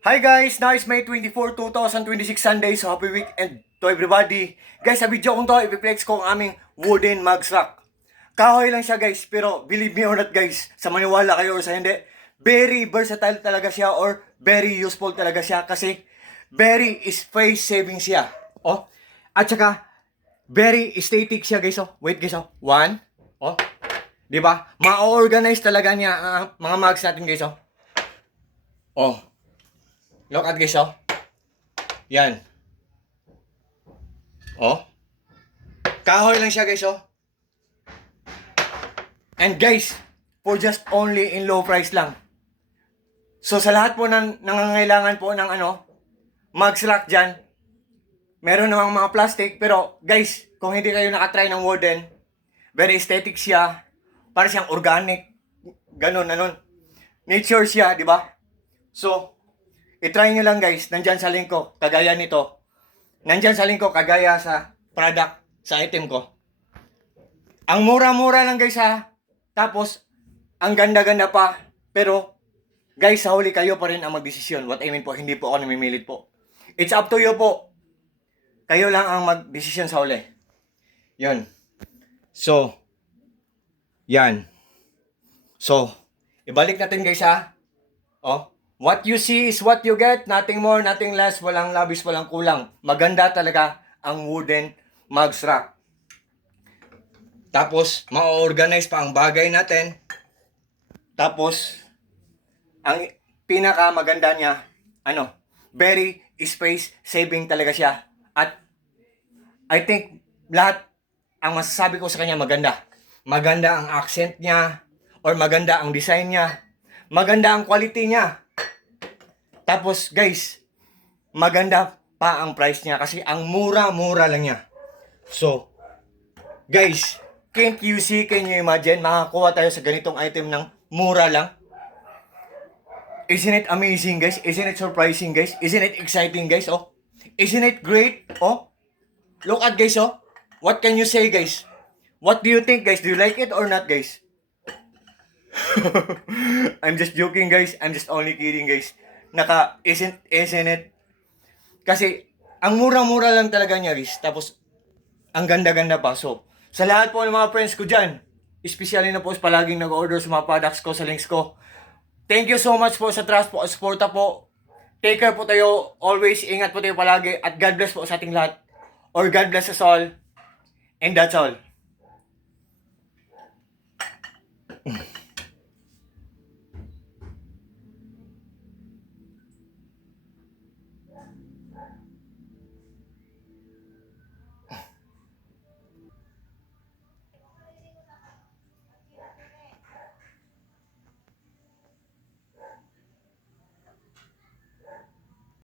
Hi guys! Now is May 24, 2026 Sunday, so happy weekend to everybody. Guys, sa video kong to, i-flex ko ang aming wooden mugs rack. Kahoy lang siya guys, pero believe me or not guys, sa maniwala kayo or sa hindi, very versatile talaga siya or very useful talaga siya kasi very space saving siya. Oh, at saka, very aesthetic siya guys. Oh, wait guys. Oh, one. Oh, di ba? Ma-organize talaga niya ang mga mugs natin guys. Oh. Oh. Look at guys, oh. Yan. Oh. Kahoy lang siya guys, oh. And guys, for just only in low price lang. So sa lahat po ng nangangailangan po ng mugs rack dyan, meron namang mga plastic, pero guys, kung hindi kayo nakatry ng wooden, very aesthetic siya, para siyang organic, ganun. Nature siya, di ba? So, i-try nyo lang guys, nandyan sa link ko, kagaya nito. Nandyan sa link ko, kagaya sa product, sa item ko. Ang mura-mura lang guys ha. Tapos, ang ganda-ganda pa. Pero, guys, sa huli kayo pa rin ang magdesisyon. What I mean po, hindi po ako namimilit po. It's up to you po. Kayo lang ang magdesisyon sa huli. Yun. So, yan. So, ibalik natin guys ha. Oh. What you see is what you get. Nothing more, nothing less. Walang labis, walang kulang. Maganda talaga ang wooden mugs rack. Tapos, ma-organize pa ang bagay natin. Tapos, ang pinaka maganda niya, very space saving talaga siya. At, I think, lahat ang masasabi ko sa kanya maganda. Maganda ang accent niya, or maganda ang design niya. Maganda ang quality niya. Tapos guys, maganda pa ang price niya kasi ang mura-mura lang niya. So, guys, can you imagine, makakuha tayo sa ganitong item ng mura lang? Isn't it amazing guys? Isn't it surprising guys? Isn't it exciting guys? Oh, isn't it great? Oh, look at guys, oh. What can you say guys? What do you think guys? Do you like it or not guys? I'm just joking guys. I'm just only kidding guys. Isn't it? Kasi, ang mura-mura lang talaga niya guys. Tapos, ang ganda-ganda pa. So, sa lahat po ng mga friends ko dyan, especially na po palaging nag-order sa mga products ko, sa links ko. Thank you so much po sa trust po, suporta po. Take care po tayo. Always, ingat po tayo palagi. At God bless po sa ating lahat. Or God bless us all. And that's all.